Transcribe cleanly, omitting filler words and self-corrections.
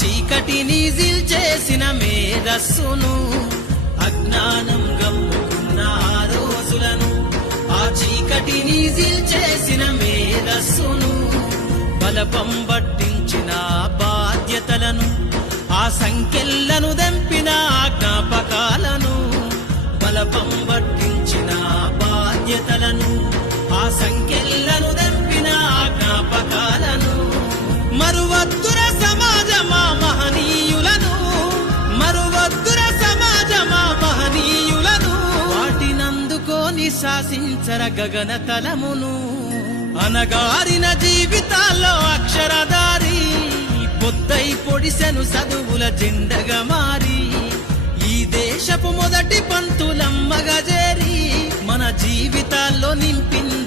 చీకటిని జీల్చేసిన మేధస్సును, అజ్ఞానం గమ్ముకున్న ఆ రోజులను, ఆ చీకటిని జీల్చేసిన మేధస్సును, బలపం పట్టించిన బాధ్యతలను, ఆ సంఖ్యలను దెంపిన జ్ఞాపకాలను, బలపం పట్టించిన బాధ్యతలను, ఆ సంఖ్యలను దెంపిన జ్ఞాపకాలను, మరువద్దుర సమాజమా మహనీయులను, మరువద్దుర సమాజమా మహనీయులను, వాటినందుకోని శాసించర గగన తలమును, అనగారిన జీవితాల్లో అక్షరధారి, పొద్దై పొడిసెను చదువుల జెండగా మారి, ఈ దేశపు మొదటి పంతులమ్మగా చేరి మన జీవితాల్లో నింపింది